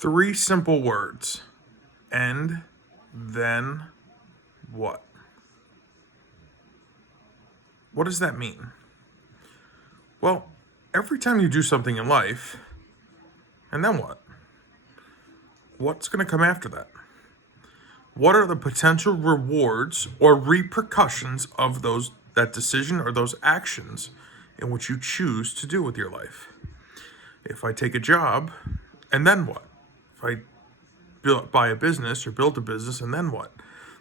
Three simple words. And then what? What does that mean? Well, every time you do something in life, and then what? What's going to come after that? What are the potential rewards or repercussions of that decision or those actions in which you choose to do with your life? If I take a job, and then what? If I buy a business or build a business, and then what?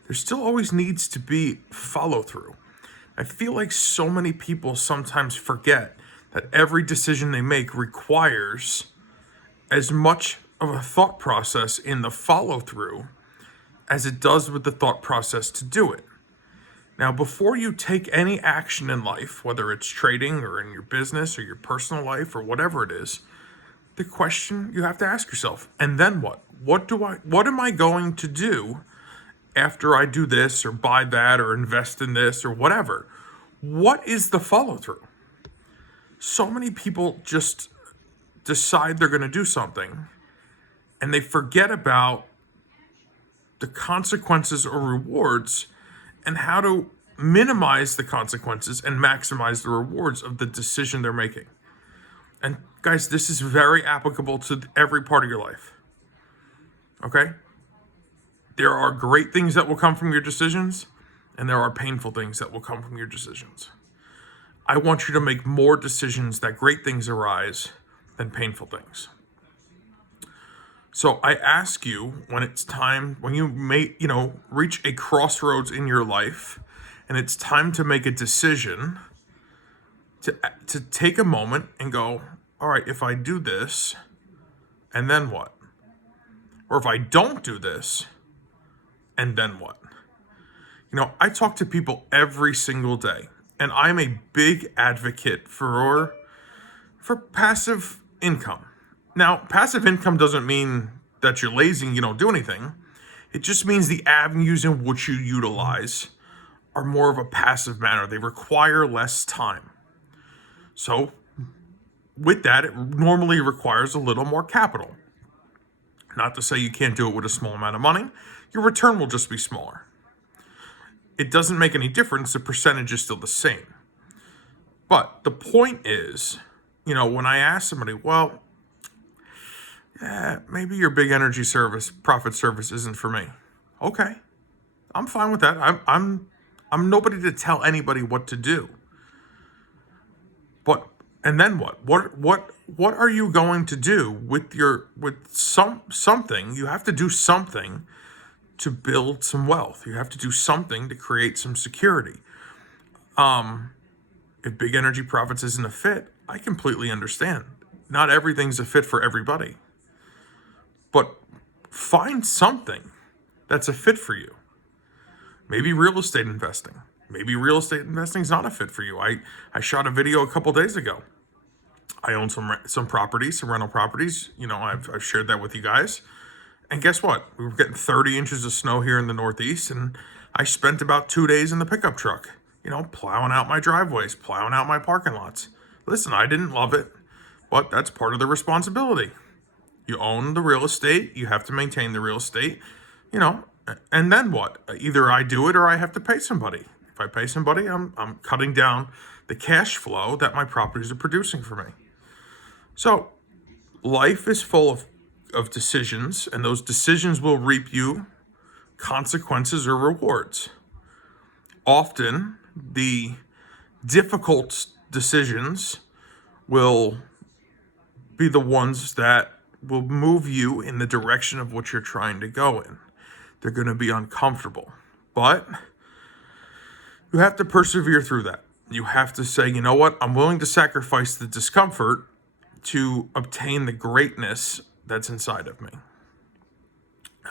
There still always needs to be follow through. I feel like so many people sometimes forget that every decision they make requires as much of a thought process in the follow through as it does with the thought process to do it. Now, before you take any action in life, whether it's trading or in your business or your personal life or whatever it is, the question you have to ask yourself, and then what? What am I going to do after I do this or buy that or invest in this or whatever? What is the follow through? So many people just decide they're going to do something and they forget about the consequences or rewards and how to minimize the consequences and maximize the rewards of the decision they're making. And guys, this is very applicable to every part of your life. Okay? There are great things that will come from your decisions, and there are painful things that will come from your decisions. I want you to make more decisions that great things arise than painful things. So I ask you, when it's time, when you reach a crossroads in your life, and it's time to make a decision, to take a moment and go, all right, if I do this, and then what? Or if I don't do this, and then what? I talk to people every single day, and I'm a big advocate for passive income. Now, passive income doesn't mean that you're lazy and you don't do anything. It just means the avenues in which you utilize are more of a passive manner. They require less time. So, with that, it normally requires a little more capital. Not to say you can't do it with a small amount of money. Your return will just be smaller. It doesn't make any difference. The percentage is still the same. But the point is, when I ask somebody, well, maybe your big energy service, profit service isn't for me. Okay, I'm fine with that. I'm nobody to tell anybody what to do. But and then what? What are you going to do with something? You have to do something to build some wealth. You have to do something to create some security. If big energy profits isn't a fit, I completely understand. Not everything's a fit for everybody. But find something that's a fit for you. Maybe real estate investing. Maybe real estate investing is not a fit for you. I shot a video a couple days ago. I own some properties, some rental properties. I've shared that with you guys. And guess what? We were getting 30 inches of snow here in the Northeast, and I spent about 2 days in the pickup truck, plowing out my driveways, plowing out my parking lots. Listen, I didn't love it, but that's part of the responsibility. You own the real estate. You have to maintain the real estate, and then what? Either I do it or I have to pay somebody. If I pay somebody, I'm cutting down the cash flow that my properties are producing for me. So life is full of decisions, and those decisions will reap you consequences or rewards. Often, the difficult decisions will be the ones that will move you in the direction of what you're trying to go in. They're going to be uncomfortable, but you have to persevere through that. You have to say, you know what? I'm willing to sacrifice the discomfort to obtain the greatness that's inside of me.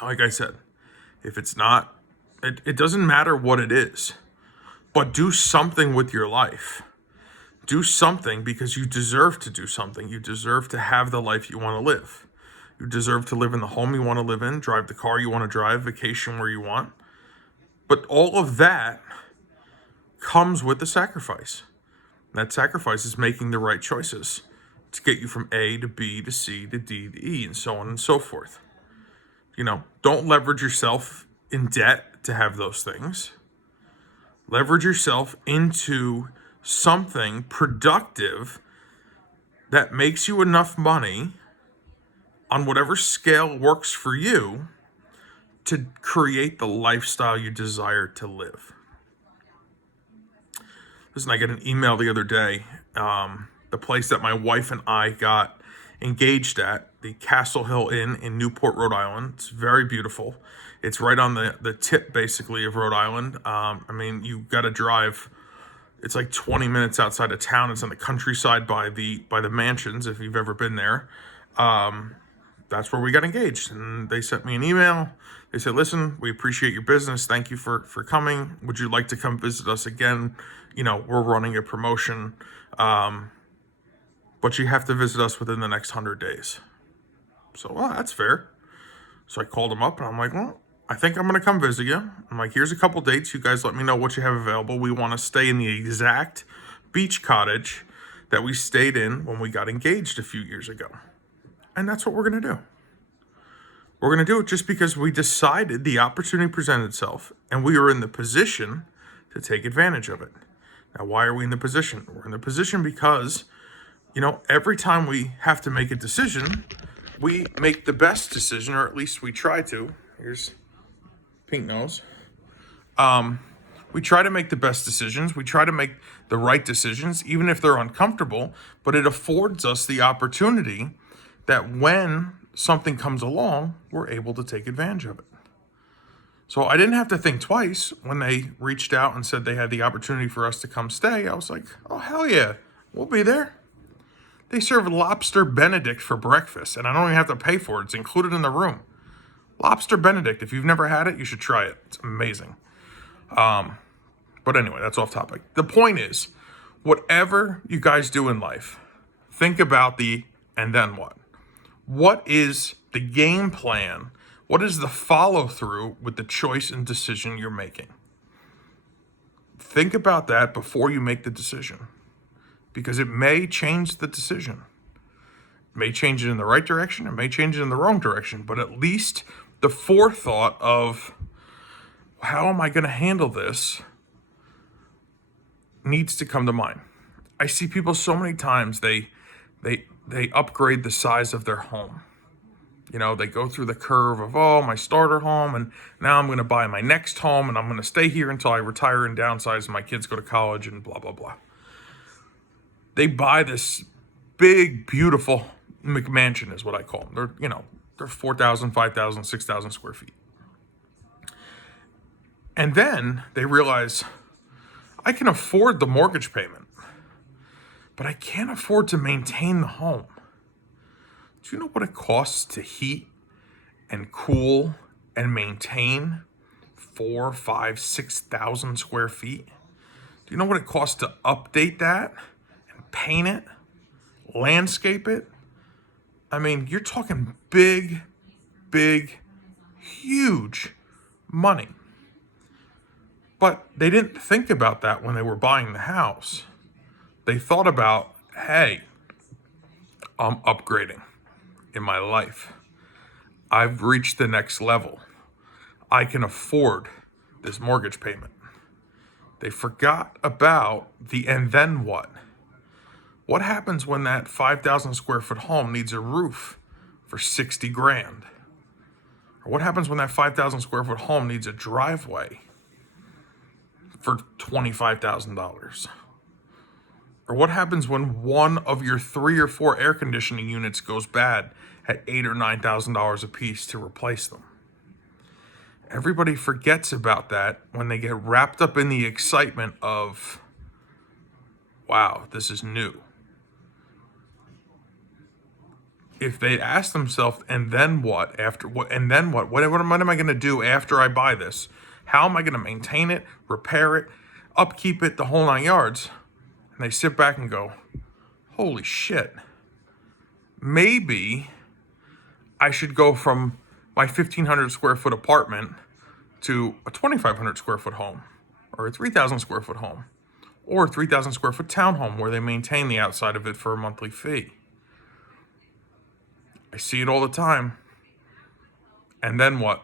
Like I said, if it's not, it doesn't matter what it is, but do something with your life. Do something because you deserve to do something. You deserve to have the life you want to live. You deserve to live in the home you want to live in, drive the car you want to drive, vacation where you want. But all of that comes with the sacrifice. That sacrifice is making the right choices to get you from A to B to C to D to E and so on and so forth. Don't leverage yourself in debt to have those things. Leverage yourself into something productive that makes you enough money on whatever scale works for you to create the lifestyle you desire to live. Listen, I got an email the other day. The place that my wife and I got engaged at, the Castle Hill Inn in Newport, Rhode Island. It's very beautiful. It's right on the tip, basically, of Rhode Island. You got to drive. It's like 20 minutes outside of town. It's on the countryside by the mansions, if you've ever been there. That's where we got engaged. And they sent me an email. They said, listen, we appreciate your business. Thank you for coming. Would you like to come visit us again? We're running a promotion. But you have to visit us within the next 100 days. So, well, that's fair. So I called them up and I'm like, well, I think I'm going to come visit you. I'm like, here's a couple dates. You guys let me know what you have available. We want to stay in the exact beach cottage that we stayed in when we got engaged a few years ago. And that's what we're going to do. We're going to do it just because we decided the opportunity presented itself and we were in the position to take advantage of it. Now, why are we in the position? We're in the position because, every time we have to make a decision, we make the best decision, or at least we try to. Here's Pink Nose. We try to make the best decisions. We try to make the right decisions, even if they're uncomfortable, but it affords us the opportunity that when something comes along, we're able to take advantage of it. So I didn't have to think twice when they reached out and said they had the opportunity for us to come stay. I was like, oh, hell yeah, we'll be there. They serve Lobster benedict for breakfast, and I don't even have to pay for it. It's included in the room. Lobster benedict, if you've never had it, you should try it. It's amazing. But anyway, that's off topic. The point is, whatever you guys do in life, think about and then what? What is the game plan? What is the follow through with the choice and decision you're making? Think about that before you make the decision, because it may change the decision. It may change it in the right direction. It may change it in the wrong direction, but at least the forethought of how am I going to handle this needs to come to mind. I see people so many times, they upgrade the size of their home. They go through the curve of, my starter home, and now I'm going to buy my next home, and I'm going to stay here until I retire and downsize and my kids go to college and blah, blah, blah. They buy this big, beautiful McMansion is what I call them. They're 4,000, 5,000, 6,000 square feet. And then they realize, I can afford the mortgage payment, but I can't afford to maintain the home. Do you know what it costs to heat and cool and maintain 4, 5, 6,000 square feet? Do you know what it costs to update that and paint it, landscape it? You're talking big, huge money. But they didn't think about that when they were buying the house. They thought about, hey, I'm upgrading in my life. I've reached the next level. I can afford this mortgage payment. They forgot about the and then what? What happens when that 5,000 square foot home needs a roof for 60 grand? Or what happens when that 5,000 square foot home needs a driveway for $25,000? Or what happens when one of your 3 or 4 air conditioning units goes bad at $8,000 or $9,000 a piece to replace them? Everybody forgets about that when they get wrapped up in the excitement of, wow, this is new. If they ask themselves, and then what? After what? And then what? What am I going to do after I buy this? How am I going to maintain it, repair it, upkeep it, the whole 9 yards? And they sit back and go, holy shit, maybe I should go from my 1,500 square foot apartment to a 2,500 square foot home, or a 3,000 square foot home, or a 3,000 square foot townhome where they maintain the outside of it for a monthly fee. I see it all the time. And then what?